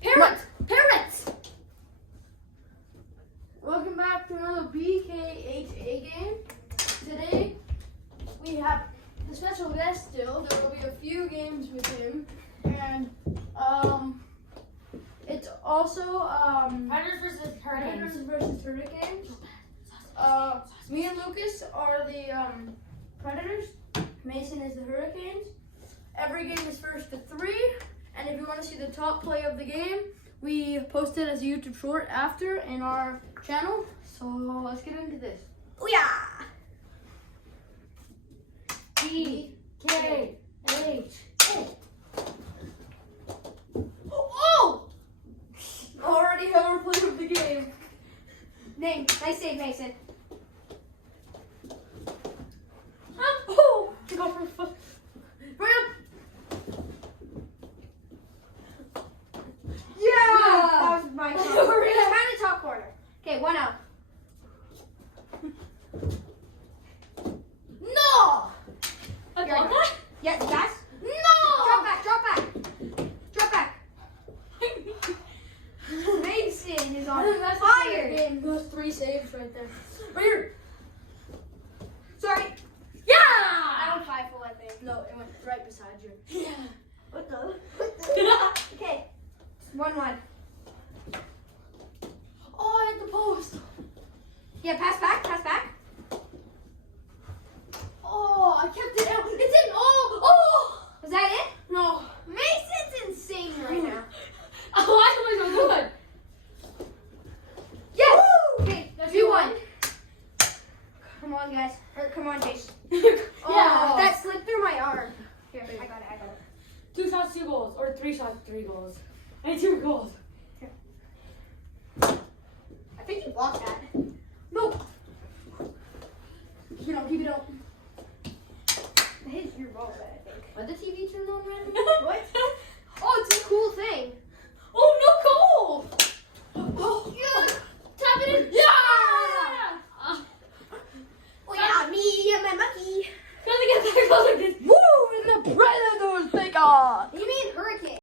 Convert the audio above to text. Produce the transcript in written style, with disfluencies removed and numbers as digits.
Parrots! Welcome back to another BKHA game. Today, we have the special guest still. There will be a few games with him. And, it's also, Predators versus Hurricanes. Hurricanes. Me and Lucas are the, Predators. Mason is the Hurricanes. Every game is first to 3. And if you want to see the top play of the game, we post it as a YouTube short after in our channel. So let's get into this. Oh yeah! BKHA. Oh! Already have our play of the game. Name. Nice save, Mason. Oh! Go for a foot. Right up! That was my shot. It was kind of top corner. Okay, 1-0. No! I got that? Yes, yes. No! Drop back, drop back. Drop back. Mason is on That's fire. Game. Those 3 saves right there. Right here. Sorry. Yeah! I went 5 full, I think. No, it went right beside you. Yeah. What the? Okay. 1-1. Oh, I hit the post. Yeah, pass back, pass back. Oh, I kept it out. It's in. Oh! Was that it? No. Mason's insane right now. Oh, why am I so good? Yes! Okay, That's 2-1. Come on, guys. Or, come on, Jason. Yeah. Oh, that slipped through my arm. Here, I got it. 2 shots, 2 goals. Or 3 shots, 3 goals. And 2 goals. I think you blocked that. No. Keep it up. Keep it up. I hit your ball, I think. Let the TV